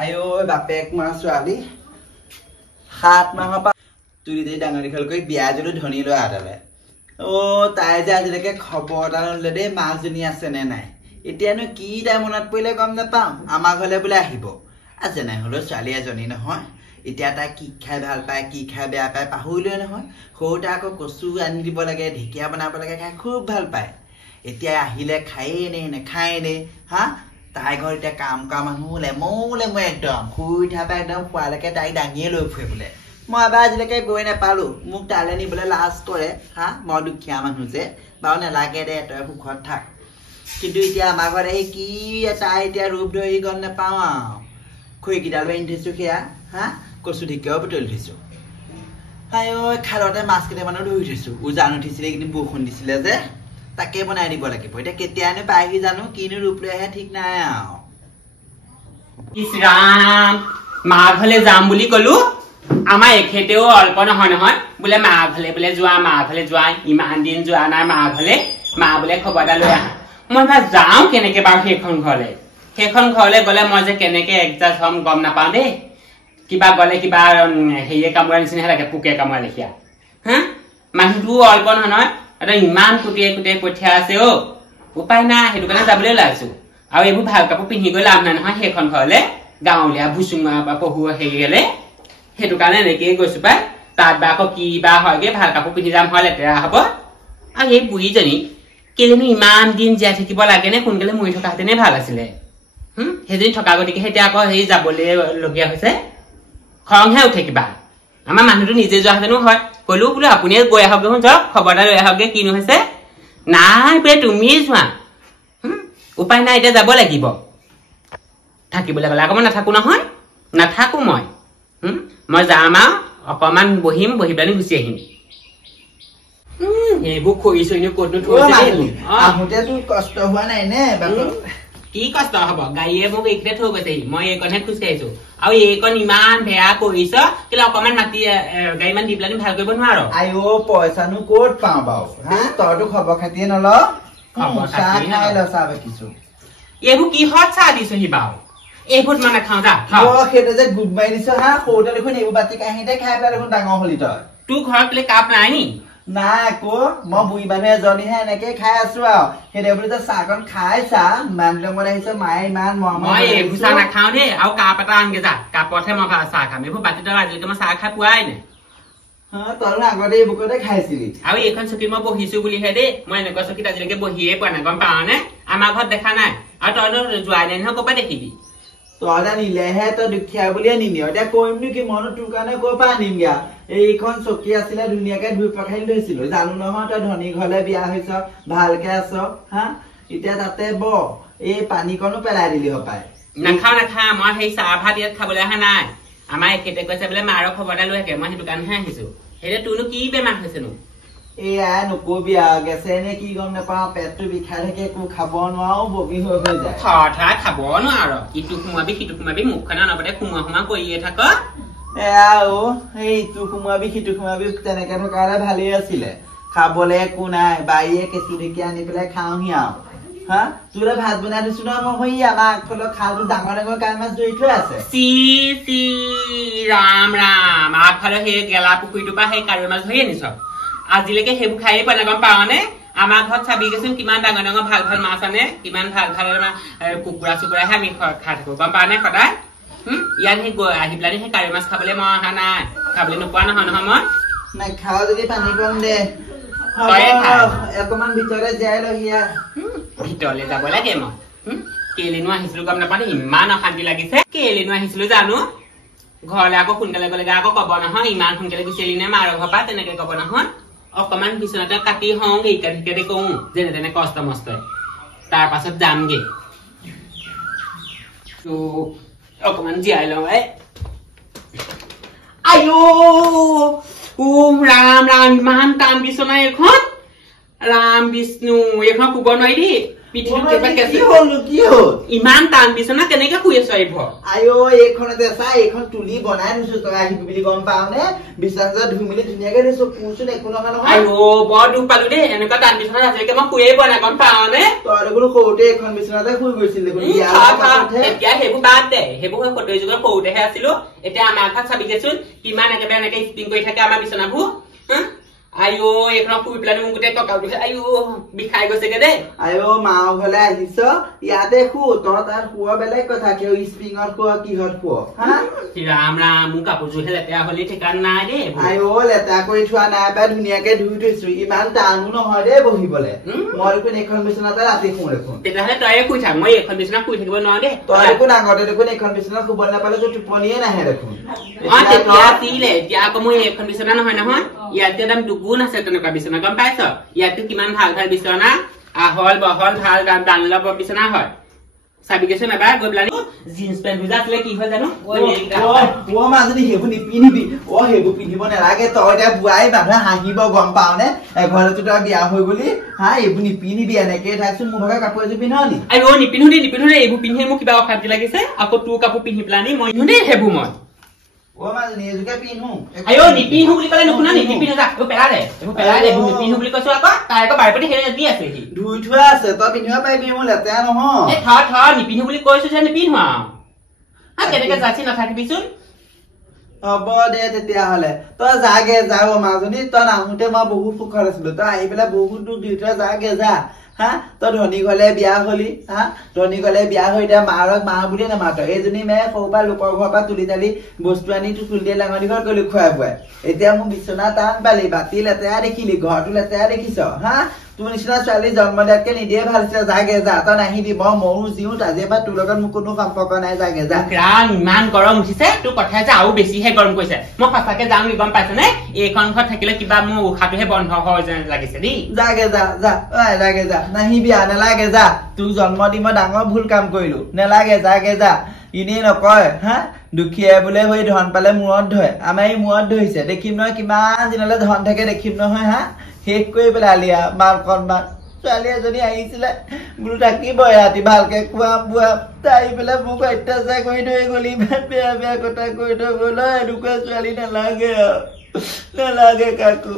আইও বাপেক মা ছোৱালী 7 মাহৰ পৰা তুলি দেই ডাঙৰ দীঘল কৰি বিয়া জলো ধনী লৈ আদালে তাই যে আজিলৈকে খবৰ এটা নললে দেই মাজনী আছে নে নাই এতিয়ানো কি তাই মনত পৰিলে গম নাপাওঁ আমাৰ ঘৰলে বোলে আহিব আজি নাই হলো ছোৱালী এজনী নহয় এতিয়া তাই কি খাই ভাল পায় কি খাই বেয়া পায় পাহৰিলে নহয় সৰুতে আকৌ কচু আনি দিব লাগে ঢেকীয়া বনাব লাগে খাই খুব ভাল পায় এতিয়া আহিলে খায়ে নে নেখায়ে নে হা তাই ঘৰ এতিয়া কাম কৰা মানুহ লেমৌলে মই একদম শুই থাকা একদম খোৱালৈকে তাইক দাঙিয়ে লৈ ফুৰে বোলে মই এবাৰ আজিলৈকে গৈ নাপালো মোক তালৈ নিবলৈ লাজ কৰে হা মই দুখীয়া মানুহ যে বাৰু নালাগে দে তই সুখত থাক কিন্তু এতিয়া আমাৰ ঘৰত আহি কি তাই এতিয়া ৰূপ ধৰি গম নাপাওঁ আৰু খৰিকেইডাল আনি থৈছো সেয়া হা কচু ঢেকীয়াও বুটলি থৈছো আইও খালতে মাছ কেইটামানো ধৰি থৈছো উজান উঠিছিলে কিন্তু বৰষুণ দিছিলে যে তাকে বনাই দিব লাগিব এতিয়া কেতিয়ানো পাইহি জানো কিনো ৰূপ লৈ আহে ঠিক নাই আৰু ইছৰাম মা ঘৰলে যাম বুলি কলো আমাৰ এখেতেও অল্প নহয় নহয় বোলে মা ঘৰলে বোলে যোৱা ইমান দিন যোৱা নাই মা ঘৰলে মা বোলে খবৰ এটা লৈ আহা মই এবাৰ যাওঁ কেনেকে বাৰু সেইখন ঘৰলে গলে মই যে কেনেকে এডজাষ্ট হ'ম গম নাপাওঁ দেই কিবা গলে কিবা হেৰিয়ে কামোৰা নিচিনাহে লাগে পোকে কামোৰা লেখীয়া হা মানুহটোও অল্প নহয় এটা ইমান কুটিয়াই পঠিয়াই আছে উপায় নাই সেইটো কাৰণে যাবলৈ ওলাইছো আৰু এইবোৰ ভাল কাপোৰ পিন্ধি গৈ লাভ নাই নহয় সেইখন ঘৰলে গাঁৱলীয়া ভুচুঙা বা পহু হেৰি গলে সেইটো কাৰণে এনেকেই গৈছো পাই তাত বা আকৌ কি বা হয়গে ভাল কাপোৰ পিন্ধি যাম হয় লেতেৰা হব আৰু এই বুঢ়ীজনী কেলেনো ইমান দিন জীয়াই থাকিব লাগে নে সোনকালে মৰি থকা হেঁতেনে ভাল আছিলে সেইজনী থকা গতিকে এতিয়া আকৌ হেৰি যাবলৈ লগীয়া হৈছে খংহে উঠে কিবা আমাৰ মানুহটো নিজে যোৱা হেঁতেনো হয় কলো বোলো আপুনিয়ে গৈ আহক দেখোন যাওক খবৰ এটা লৈ আহকগে কিনো হৈছে নাই বোলে তুমিয়ে যোৱা উপায় নাই এতিয়া যাব লাগিব থাকিবলৈ গ'লে আকৌ মই নাথাকো নহয় নাথাকো মই যাম আৰু অকমান বহি পেলাই গুচি আহিম এইবোৰ খৰি চৰি ক'তনো আহোঁতে তোৰ কষ্ট হোৱা নাই নে কি কষ্ট হব গাড়ীয়ে মোক এইখিনিতে থৈ গৈছেহি মই এইকণহে খোজকাঢ়িছো আৰু এইকণ ইমান বেয়া কৰিছ কেলে অকমান মাতি গাড়ী মান দি পেলাই ভাল কৰিব নোৱাৰ আইও পইচানো ক'ত পাওঁ বাৰু তইতো খবৰ খাতিয়ে নল চাহ খাই ল চাহ বেকিছো এইবোৰ কিহত চাহ দিছহি বাৰু এইবোৰ মই নাখাওঁ যা সেইটো যে গোট মাৰি দিছ হা সৰুতে দেখোন এইবোৰ বাতি কাঁহীতে খাই পেলাই দেখোন ডাঙৰ হলি তই তোৰ ঘৰত বোলে কাপ নাই নি নাই আকৌ মই বুঢ়ী মানুহ এজনীহে এনেকে খাই আছো আৰু সেইটো বুলি তই চাহকণ খাই চা ইমান দিনত আহিছ মায়ে ইমান মই এইবোৰ চাহ নাখাওঁ দেই আৰু কাপ এটা আনগে যা কাপতহে মই চাহ খাম এইবোৰ বাতিত আজিলৈকে মই চাহ খাই পোৱাই নাই তই আগতে এইবোৰতে খাইছিলি আৰু এইখন চকীত মই বহিছো বুলিহে দেই মই এনেকুৱা চকীত আজিলৈকে বহিয়ে পোৱা নাই গম পাৱ নে আমাৰ ঘৰত দেখা নাই আৰু তইতো যোৱাই নাই নহয় ক'ৰ পৰা দেখিবি তই নিলেহে তই দুখীয়া বুলিয়ে নিনিয় এতিয়া কৰিম নেকি মইনো তোৰ কাৰণে ক'ৰ পৰা আনিমগে এইখন চকী আছিলে ধুনীয়াকে ধুই পখালি থৈছিলো জানো নহয় তই ধনী ঘৰলে বিয়া হৈছ ভালকে আছ হা এতিয়া তাতে এই পানীকণো পেলাই দিলি হপাই নাখাওঁ মই সেই চাহ ভাত ইয়াত খাবলৈ অহা নাই আমাৰ এখেতে কৈছে বোলে মাৰৰ খবৰ এটা লৈ থাকে মই সেইটো কাৰণেহে আহিছো এতিয়া তোৰনো কি বেমাৰ হৈছেনো এয়া নকবি আৰু গেছে নে কি গম নাপাওঁ পেটটো বিষাই থাকে একো খাব নোৱাৰো বমি হৈ যায় থৰ খাব নোৱাৰ ইটো সোমাবি সিটো সোমাবি মুখখন অনবৰতে সোমোৱা কৰিয়ে থাক এয়া ইটো সোমাবি সিটো সোমাবি তেনেকে থকা হলে ভালেই আছিলে খাবলে একো নাই বাৰীয়ে কেঁচু ঢেকীয়া আনি পেলাই খাওঁহি আৰু হা তোৰে ভাত বনাই দিছো ন মই আমাৰ আগফালৰ খালটো ডাঙৰ কাই মাছ ধৰি থৈ আছে চি ৰাম আগফালৰ সেই গেলা পুখুৰীটোৰ পৰা সেই কাৱৈ মাছ ধৰি আনিছ আজিলৈকে সেইবোৰ খায়ে পোৱা নাই গম পাৱনে আমাৰ ঘৰত চাবি গেচোন কিমান ডাঙৰ ভাল মাছ আনে কিমান ভাল কুকুৰা চুকুৰাহে আমি খাই থাকো গম পাৱ নে সদায় ইয়াত সেই আহি পেলাই সেই কাৱৈ মাছ খাবলৈ মই অহা নাই খাবলৈ নোপোৱা নহয় মই নাখাও যদি পানী কম দে অকমান ভিতৰলে যাই লহিয়া ভিতৰলে যাব লাগে মই কেলেনো আহিছিলো গম নাপাওঁ ইমান অশান্তি লাগিছে কেলেনো আহিছিলো জানো ঘৰলে আকৌ সোনকালে গ'লে আকৌ কব নহয় ইমান সোনকালে গুচি আহিলি নে মাৰ ঘৰ পৰা তেনেকে কব নহয় অকমান বিচনাতে কাটি হওঁগে ইকাতে কওঁ যেনে তেনে কষ্ট মস্ত তাৰ পাছত যামগে অকমান জীয়াই লওঁ আইও ৰাম ইমান টান বিচনা এইখন ৰাম বিষ্ণু এইখন শুব নোৱাৰি দেই কি হ'ল ইমান টান বিছনা কেনেকে শুই আছো এই ভৰ আইও এইখনতে চা এইখন তুলি বনাই নিছো তই আহিবি বুলি গম পাও নে বিছনাটা ধুই মেলি ধুনীয়াকে দিছো কোনচোন একো নহয় আইও বৰ দুখ পালো দেই এনেকুৱা টান বিছনা আজিলৈকে মই শুয়ে পোৱা নাই গম পাও নে তই দেখোন সৰুতে এইখন বিছনাতে শুই গৈছিল দেখোন এতিয়া সেইবোৰ বাদ দে সেইবোৰ সত্তৰ যুগৰ সৰুতেহে আছিলো এতিয়া আমাৰ ঘৰত চাবি দেচোন কিমান একেবাৰে এনেকে স্পিং কৰি থাকে আমাৰ বিছনাবোৰ আইও এইখন শুই পেলাই মোক গোটেই কঁকালটো আইও বিষাই গৈছেগে দেই আইও মাও ঘৰলে আহিছ ইয়াতে শু তই তাত শুৱ বেলেগ কথা কিয় স্প্ৰিঙত শুৱ কিহত শুৱ ৰাম ৰাম মোৰ কাপোৰযোৰহে লেতেৰা হলে ঠিকান নাই দেই আইও লেতেৰা কৰি থোৱা নাই পাই ধুনীয়াকে ধুই থৈছো ইমান টানো নহয় দেই বহিবলে মই দেখোন এইখন বিচনাতে ৰাতি শু দেখোন তেতিয়াহ'লে তয়ে শুই থাক মই এইখন বিচনাত শুই থাকিব নোৱাৰো দেই তই দেখোন আগতে দেখোন এইখন বিচনাত শুব নাপালে তোৰ টোপনিয়ে নাহে দেখোন তেতিয়া আছিলে এতিয়া আকৌ মই এইখন বিচনা নহয় নহয় ইয়াতে একদম দুগুণ আছে তেনেকুৱা বিচনা গম পাইছ ইয়াতে কিমান ভাল ভাল বিচনা আহল বহল ভাল ডানলপ বিচনা হয় চাবি গেছো এবাৰ গৈ পেলাই জিন্স পেণ্ট দুটা আছিলে কি হয় জানো মাজনী সেইবোৰ নিপিন্ধিবি সেইবোৰ পিন্ধিব নালাগে তই এতিয়া বুঢ়াই মানুহে হাঁহিব গম পাও নে ঘৰতো তই বিয়া হৈ গলি এইবোৰ নিপিন্ধিবি এনেকে থাকচোন মোৰ ভাগৰ কাপোৰ এযোৰ পিন্ধ নি নিপিন্ধো দে এইবোৰ পিন্ধি মোৰ কিবা অশান্তি লাগিছে আকৌ তোৰ কাপোৰ পিন্ধি পেলাই মই দেই সেইবোৰ মই মাজনী এযোৰকে পিন্ধো নিপিন্ধো বুলি ক'লে নুশুনা নি নিপিন্ধো যা এইবোৰ পেলাই দে নিপিন্ধো বুলি কৈছো আকৌ তাই আকৌ বাৰে প্ৰতি সেই দি আছে ধুই থোৱা আছে তই পিন্ধিব পাৰিবি মোৰ লেতেৰা নহয় নিপিন্ধো বুলি কৈছো যে নিপিন্ধো আৰু কেনেকে যাচি নাথাকিবিচোন হ'ব দে তেতিয়াহ'লে তই যাগে যাও মাজনী তই নাহোতে মই বহুত সুখত আছিলো তই আহি পেলাই বহুত দুখ দি তই যাগে যা তই ধনী ঘৰলে বিয়া হলি ধনী ঘৰলে বিয়া হৈ এতিয়া মাৰক মা বুলিয়ে নামাত এইজনী মেয়ে সৰু পৰা লোকৰ ঘৰৰ পৰা তুলি তালি বস্তু আনি তোৰ তুলি দিয়ে ডাঙৰ দীঘল কৰিলি খুৱাই বুৱাই এতিয়া মোৰ বিচনা টান পালি বাতি লেতেৰা দেখিলি ঘৰটো লেতেৰা দেখিছ তোৰ নিচিনা ছোৱালী জন্ম দিয়াতকে নিদিয়ে ভাল আছিলে যাগে যা তই নাহিবি মই মৰো জিও আজিৰ পৰা তোৰ লগত মোৰ কোনো সম্পৰ্ক নাই যাগে যা ইমান গৰম উঠিছে তোৰ কথাই যে আৰু বেছিহে গৰম কৰিছে মই সঁচাকে যাওঁ নি গম পাইছ নে এইখন ঘৰত থাকিলে কিবা মোৰ উশাহটোহে বন্ধ হয় যেন লাগিছে দেই যাগে যা যাগে যা নাহিবি নেলাগে যা তোৰ জন্ম দি মই ডাঙৰ ভুল কাম কৰিলো নেলাগে যাগে যা এনেই নকয় দুখীয়াই বোলে হৈ ধন পালে মূৰত ধৰে আমাৰ এই মূৰত ধৰিছে দেখিম নহয় কিমান দিনলৈ ধন থাকে দেখিম নহয় শেষ কৰি পেলালি মাল কণমান ছোৱালী এজনী আহিছিলে বোলো থাকিবই ৰাতি ভালকে খুৱাম বুৱাম তাই পেলাই মোক অত্যাচাৰ কৰি থৈ গলি ইমান বেয়া বেয়া কথা কৈ থৈ গ'ল এনেকুৱা ছোৱালী নালাগে কাকো